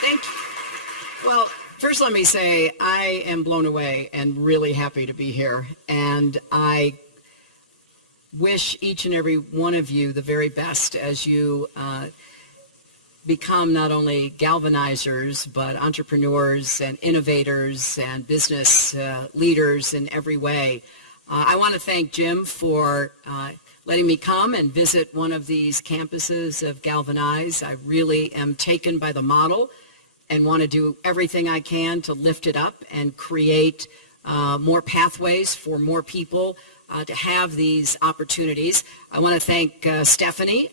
Thank you. Well, first let me say I am blown away and really happy to be here. And I wish each and every one of you the very best as you become not only galvanizers, but entrepreneurs and innovators and business leaders in every way. I want to thank Jim for letting me come and visit one of these campuses of Galvanize. I really am taken by the model and want to do everything I can to lift it up and create more pathways for more people to have these opportunities. I want to thank Stephanie,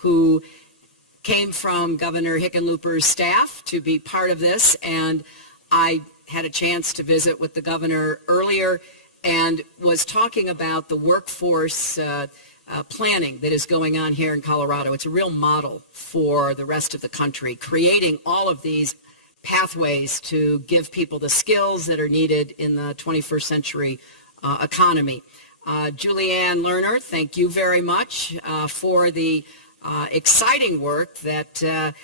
who came from Governor Hickenlooper's staff to be part of this, and I had a chance to visit with the governor earlier and was talking about the workforce planning that is going on here in Colorado. It's a real model for the rest of the country, creating all of these pathways to give people the skills that are needed in the 21st century economy. Julianne Lerner, thank you very much for the exciting work that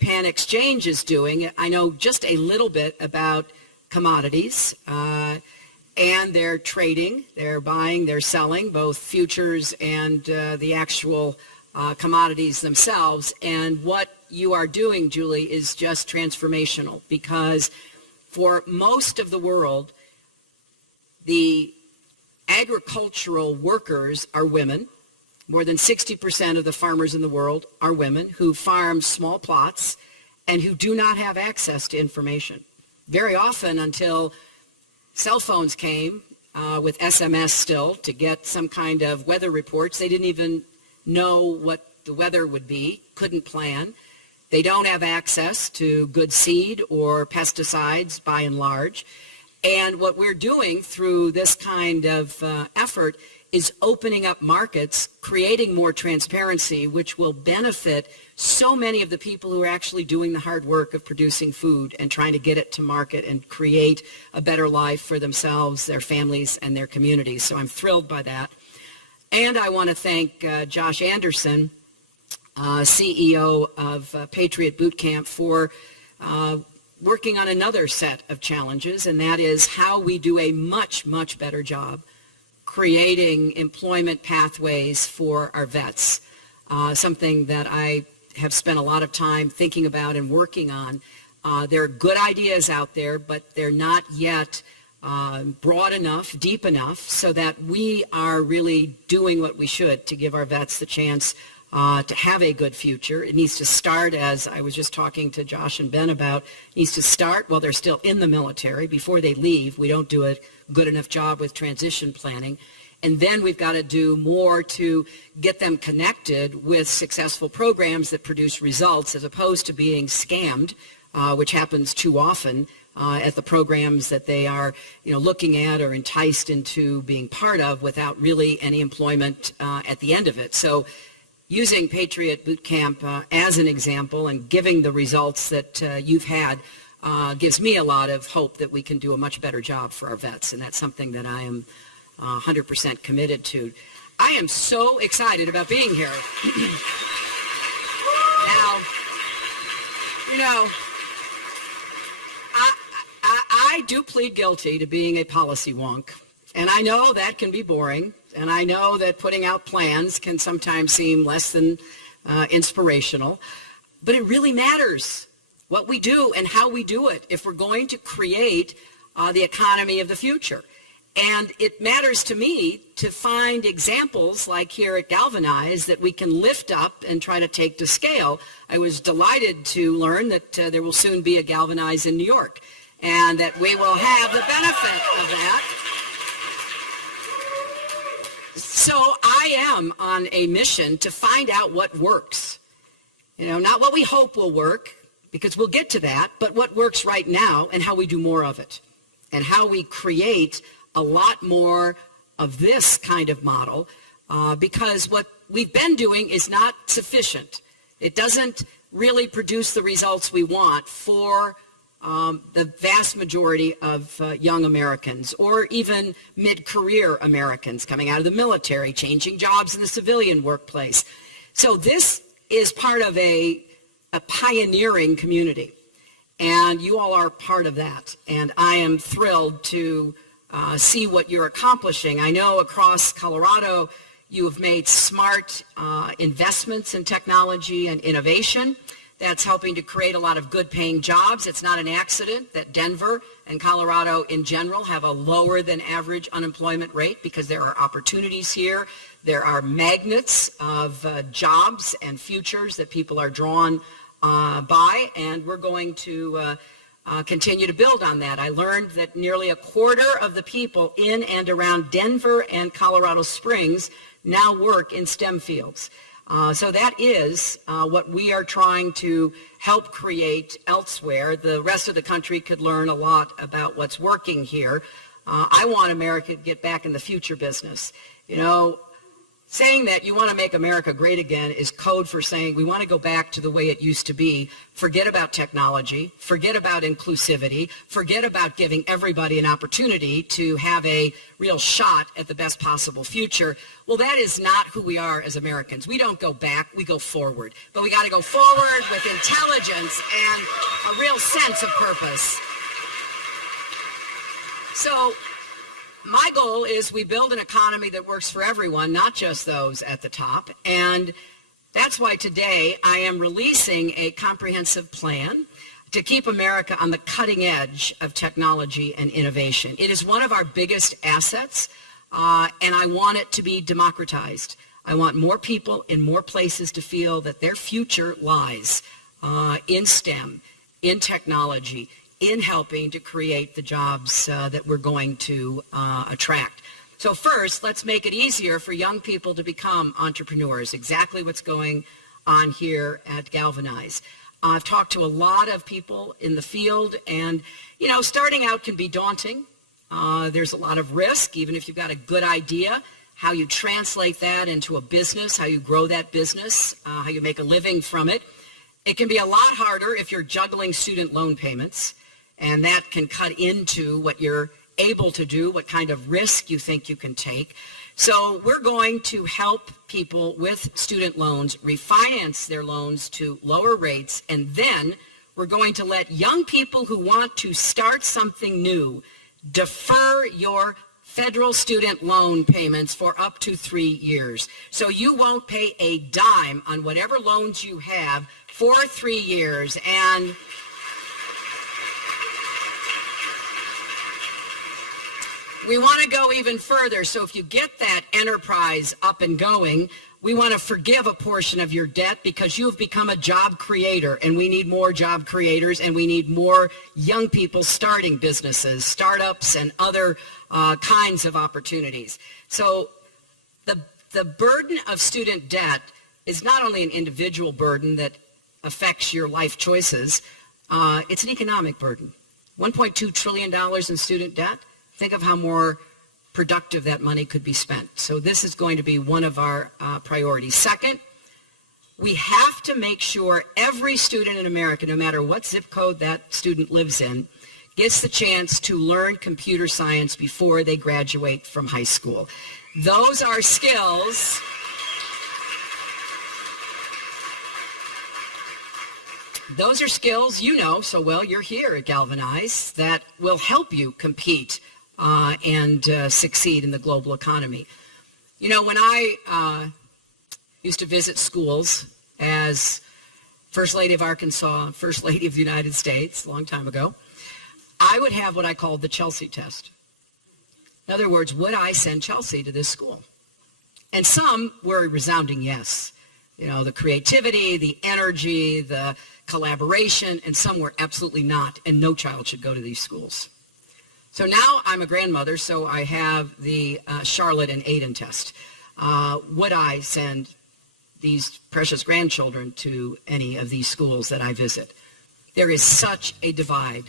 Pan Exchange is doing. I know just a little bit about commodities and their trading, their buying, their selling, both futures and the actual commodities themselves. And what you are doing, Julie, is just transformational, because for most of the world, the agricultural workers are women. More than 60% of the farmers in the world are women who farm small plots and who do not have access to information. Very often, until cell phones came with SMS still to get some kind of weather reports, they didn't even know what the weather would be, couldn't plan. They don't have access to good seed or pesticides by and large. And what we're doing through this kind of effort is opening up markets, creating more transparency, which will benefit so many of the people who are actually doing the hard work of producing food and trying to get it to market and create a better life for themselves, their families, and their communities. So I'm thrilled by that. And I want to thank Josh Anderson, CEO of Patriot Boot Camp, for working on another set of challenges, and that is how we do a much, much better job creating employment pathways for our vets, something that I have spent a lot of time thinking about and working on. There are good ideas out there, but they're not yet broad enough, deep enough, so that we are really doing what we should to give our vets the chance to have a good future. It needs to start, as I was just talking to Josh and Ben about, needs to start while they're still in the military. Before they leave, we don't do a good enough job with transition planning. And then we've got to do more to get them connected with successful programs that produce results, as opposed to being scammed, which happens too often at the programs that they are looking at or enticed into being part of without really any employment at the end of it. So using Patriot Boot Camp as an example and giving the results that you've had gives me a lot of hope that we can do a much better job for our vets, and that's something that I am 100% committed to. I am so excited about being here. Now, I do plead guilty to being a policy wonk, and I know that can be boring, and I know that putting out plans can sometimes seem less than inspirational, but it really matters what we do and how we do it if we're going to create the economy of the future. And it matters to me to find examples like here at Galvanize that we can lift up and try to take to scale. I was delighted to learn that there will soon be a Galvanize in New York, and that we will have the benefit of that. So I am on a mission to find out what works. Not what we hope will work, because we'll get to that, but what works right now and how we do more of it, and how we create a lot more of this kind of model, because what we've been doing is not sufficient. It doesn't really produce the results we want for the vast majority of young Americans, or even mid-career Americans coming out of the military, changing jobs in the civilian workplace. So this is part of a pioneering community. And you all are part of that. And I am thrilled to see what you're accomplishing. I know across Colorado, you have made smart investments in technology and innovation. That's helping to create a lot of good paying jobs. It's not an accident that Denver and Colorado in general have a lower than average unemployment rate, because there are opportunities here. There are magnets of jobs and futures that people are drawn by, and we're going to continue to build on that. I learned that nearly a quarter of the people in and around Denver and Colorado Springs now work in STEM fields. So that is what we are trying to help create elsewhere. The rest of the country could learn a lot about what's working here. I want America to get back in the future business. You know, saying that you want to make America great again is code for saying we want to go back to the way it used to be. Forget about technology, forget about inclusivity, forget about giving everybody an opportunity to have a real shot at the best possible future. Well, that is not who we are as Americans. We don't go back, we go forward. But we got to go forward with intelligence and a real sense of purpose. So my goal is we build an economy that works for everyone, not just those at the top. And that's why today I am releasing a comprehensive plan to keep America on the cutting edge of technology and innovation. It is one of our biggest assets, and I want it to be democratized. I want more people in more places to feel that their future lies in STEM, in technology, in helping to create the jobs that we're going to attract. So first, let's make it easier for young people to become entrepreneurs, exactly what's going on here at Galvanize. I've talked to a lot of people in the field, and, you know, starting out can be daunting. There's a lot of risk, even if you've got a good idea, how you translate that into a business, how you grow that business, how you make a living from it. It can be a lot harder if you're juggling student loan payments, and that can cut into what you're able to do, what kind of risk you think you can take. So we're going to help people with student loans refinance their loans to lower rates, and then we're going to let young people who want to start something new defer your federal student loan payments for up to 3 years. So you won't pay a dime on whatever loans you have for 3 years. And we want to go even further. So if you get that enterprise up and going, we want to forgive a portion of your debt because you have become a job creator, and we need more job creators, and we need more young people starting businesses, startups, and other kinds of opportunities. So the burden of student debt is not only an individual burden that affects your life choices, it's an economic burden. $1.2 trillion in student debt. Think of how more productive that money could be spent. So this is going to be one of our priorities. Second, we have to make sure every student in America, no matter what zip code that student lives in, gets the chance to learn computer science before they graduate from high school. Those are skills you know so well, you're here at Galvanize, that will help you compete and succeed in the global economy. You know, when I used to visit schools as First Lady of Arkansas, First Lady of the United States, a long time ago, I would have what I called the Chelsea test. In other words, would I send Chelsea to this school? And some were a resounding yes. You know, the creativity, the energy, the collaboration, and some were absolutely not, and no child should go to these schools. So now I'm a grandmother, so I have the Charlotte and Aiden test. Would I send these precious grandchildren to any of these schools that I visit? There is such a divide.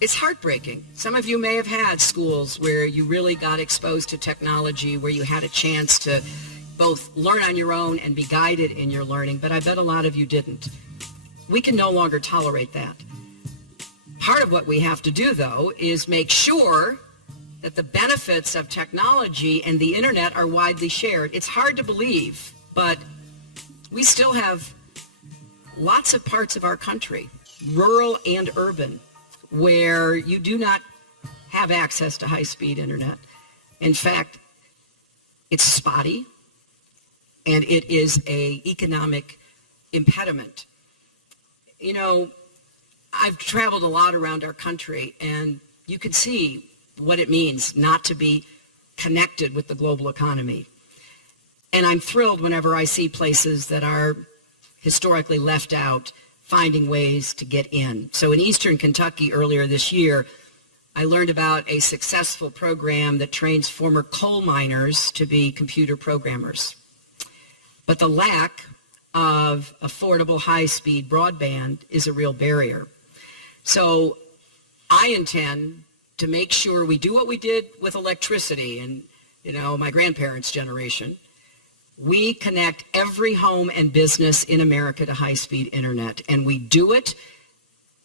It's heartbreaking. Some of you may have had schools where you really got exposed to technology, where you had a chance to both learn on your own and be guided in your learning, but I bet a lot of you didn't. We can no longer tolerate that. Part of what we have to do, though, is make sure that the benefits of technology and the internet are widely shared. It's hard to believe, but we still have lots of parts of our country rural and urban, where you do not have access to high-speed internet. In fact, it's spotty, and it is an economic impediment. You know, I've traveled a lot around our country, and you can see what it means not to be connected with the global economy. And I'm thrilled whenever I see places that are historically left out finding ways to get in. So in Eastern Kentucky earlier this year, I learned about a successful program that trains former coal miners to be computer programmers. But the lack of affordable high-speed broadband is a real barrier. So I intend to make sure we do what we did with electricity and, you know, my grandparents' generation. We connect every home and business in America to high-speed internet, and we do it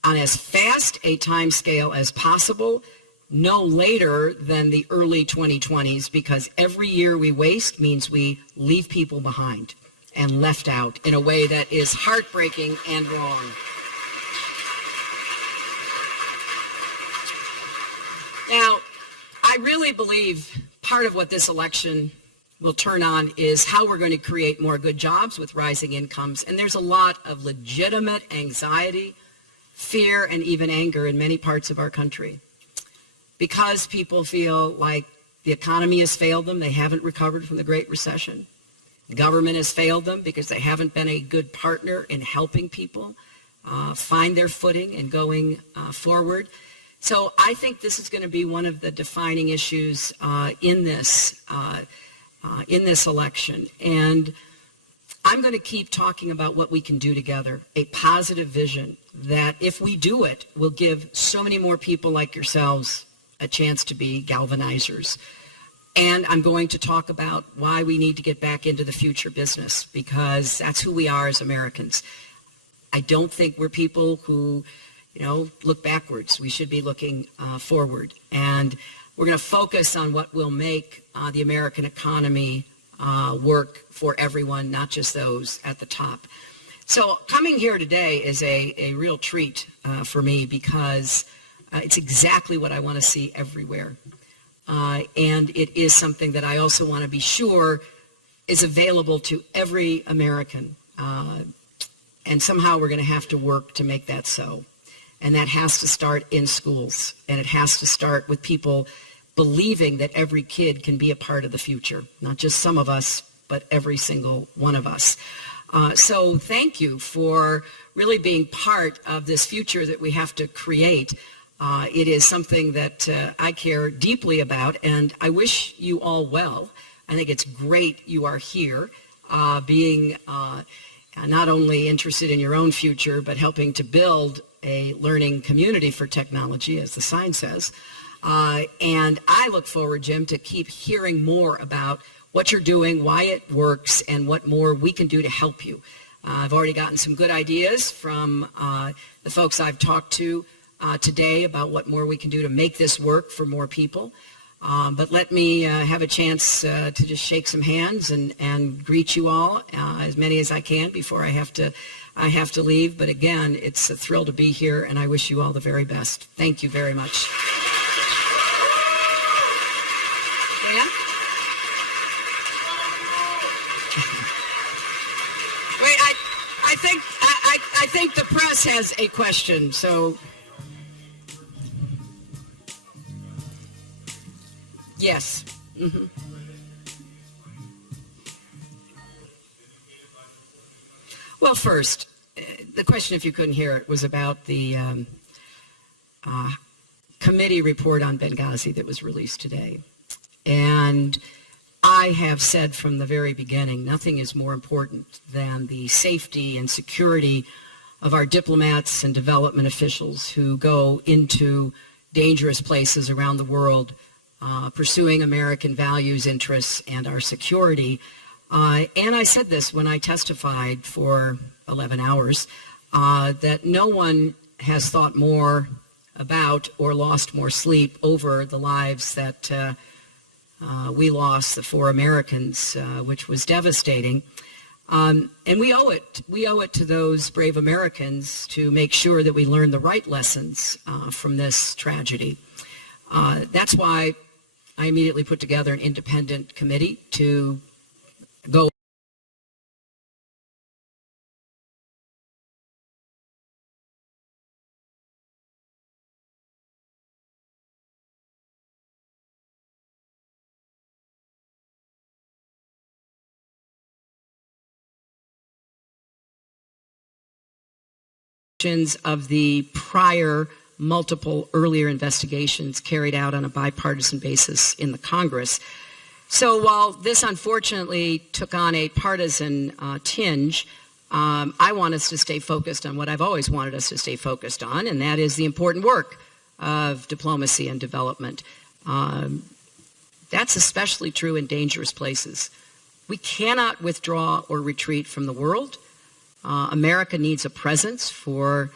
on as fast a time scale as possible, no later than the early 2020s, because every year we waste means we leave people behind and left out in a way that is heartbreaking and wrong. Now, I really believe part of what this election will turn on is how we're going to create more good jobs with rising incomes. And there's a lot of legitimate anxiety, fear, and even anger in many parts of our country because people feel like the economy has failed them. They haven't recovered from the Great Recession. The government has failed them because they haven't been a good partner in helping people find their footing and going forward. So I think this is going to be one of the defining issues in this election. And I'm going to keep talking about what we can do together, a positive vision that if we do it, will give so many more people like yourselves a chance to be galvanizers. And I'm going to talk about why we need to get back into the future business, because that's who we are as Americans. I don't think we're people who, you know, look backwards. We should be looking forward. And we're going to focus on what will make the American economy work for everyone, not just those at the top. So coming here today is a real treat for me because it's exactly what I want to see everywhere. And it is something that I also want to be sure is available to every American. And somehow we're going to have to work to make that so. And that has to start in schools. And it has to start with people believing that every kid can be a part of the future. Not just some of us, but every single one of us. So thank you for really being part of this future that we have to create. It is something that I care deeply about, and I wish you all well. I think it's great you are here, being not only interested in your own future, but helping to build a learning community for technology, as the sign says. And I look forward, Jim, to keep hearing more about what you're doing, why it works, and what more we can do to help you. I've already gotten some good ideas from the folks I've talked to today about what more we can do to make this work for more people. But let me have a chance to just shake some hands and greet you all, as many as I can before I have to leave. But again, it's a thrill to be here, and I wish you all the very best. Thank you very much. Dan? Wait, I think the press has a question, so. Yes. Mm-hmm. Well, first, the question, if you couldn't hear it, was about the committee report on Benghazi that was released today. And I have said from the very beginning, nothing is more important than the safety and security of our diplomats and development officials who go into dangerous places around the world pursuing American values, interests, and our security. And I said this when I testified for 11 hours, that no one has thought more about or lost more sleep over the lives that we lost, the 4 Americans, which was devastating. And we owe it to those brave Americans to make sure that we learn the right lessons from this tragedy. That's why I immediately put together an independent committee to go of the prior multiple earlier investigations carried out on a bipartisan basis in the Congress. So while this unfortunately took on a partisan tinge, I want us to stay focused on what I've always wanted us to stay focused on, and that is the important work of diplomacy and development. That's especially true in dangerous places. We cannot withdraw or retreat from the world. America needs a presence for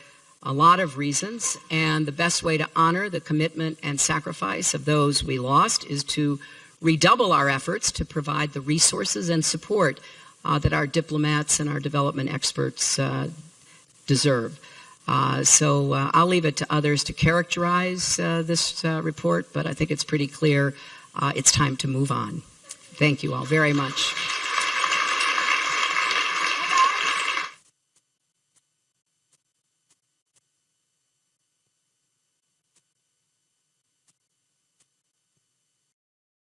a lot of reasons, and the best way to honor the commitment and sacrifice of those we lost is to redouble our efforts to provide the resources and support that our diplomats and our development experts deserve. So I'll leave it to others to characterize this report, but I think it's pretty clear it's time to move on. Thank you all very much.